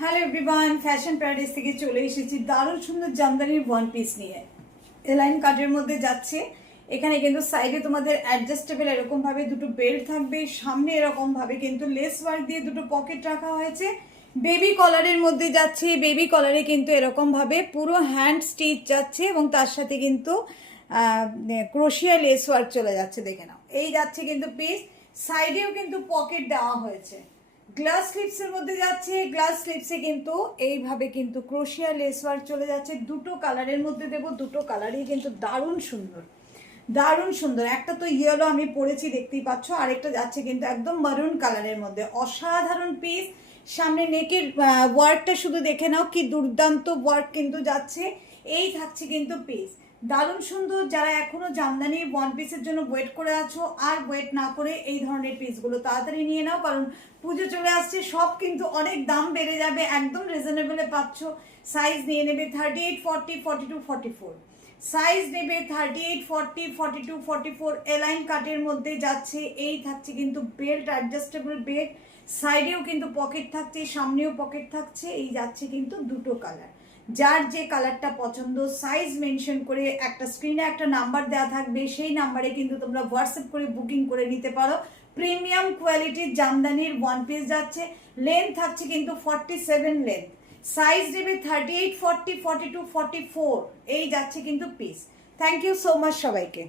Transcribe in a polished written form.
Hello everyone, fashion paradise থেকে চলে এসেছি দারুণ সুন্দর জামদানির ওয়ান পিস নিয়ে। এলাইন কাটের মধ্যে যাচ্ছে। এখানে কিন্তু সাইডে তোমাদের অ্যাডজাস্টেবল এরকম ভাবে দুটো বেল্ট থাকবে, সামনে এরকম ভাবে কিন্তু লেস ওয়ার্ক দিয়ে দুটো পকেট রাখা হয়েছে। বেবি কলারের মধ্যে যাচ্ছে, বেবি কলারে কিন্তু এরকম ভাবে পুরো হ্যান্ড স্টিচ যাচ্ছে এবং তার সাথে কিন্তু ক্রোশিয়া লেস ওয়ার্ক চলে যাচ্ছে, দেখে নাও। এই যাচ্ছে কিন্তু পিস, সাইডেও কিন্তু পকেট দেওয়া হয়েছে। গ্লাস স্লিপসের মধ্যে যাচ্ছে, গ্লাস স্লিপসে কিন্তু এইভাবে কিন্তু ক্রোশিয়া লেস ওয়ার্ক চলে যাচ্ছে। দুটো কালারের মধ্যে দেবো, দুটো কালারই কিন্তু দারুণ সুন্দর, দারুণ সুন্দর। একটা তো ইয়েলো আমি পরেছি দেখতেই পাচ্ছ, আরেকটা যাচ্ছে কিন্তু একদম মারুন কালারের মধ্যে। অসাধারণ পিস। সামনে নেকের ওয়ার্কটা শুধু দেখে নাও, কি দুর্দান্ত ওয়ার্ক কিন্তু যাচ্ছে। এই থাকছে কিন্তু পিস, দারুণ সুন্দর। যারা এখনো জামদানি ওয়ান পিসের জন্য ওয়েট করে আছো, আর ওয়েট না করে এই ধরনের পিসগুলো তাড়াতাড়ি নিয়ে নাও, কারণ পুজো চলে আসছে, সব কিন্তু অনেক দাম বেড়ে যাবে। একদম রিজনেবলে পাচ্ছ। সাইজ নিয়ে নেবে 38, 40, 42, 44। সাইজ নেবে 38, 40, 42, 44। এলাইন কাটের মধ্যে যাচ্ছে। এই থাকছে কিন্তু বেল্ট, অ্যাডজাস্টেবল বেল্ট, সাইডেও কিন্তু পকেট থাকছে, সামনেও পকেট থাকছে। এই যাচ্ছে কিন্তু দুটো কালার। যার যে কালারটা পছন্দ সাইজ মেনশন করে একটা স্ক্রিনে একটা নাম্বার দেওয়া থাকবে, সেই নাম্বারে কিন্তু তোমরা হোয়াটসঅ্যাপ করে বুকিং করে নিতে পারো। প্রিমিয়াম কোয়ালিটির জামদানির ওয়ান পিস যাচ্ছে। লেন্থ থাকছে কিন্তু 47 লেন্থ। সাইজ নেবে 38, 40, 42, 44। এই যাচ্ছে কিন্তু piece. Thank you so much সবাইকে।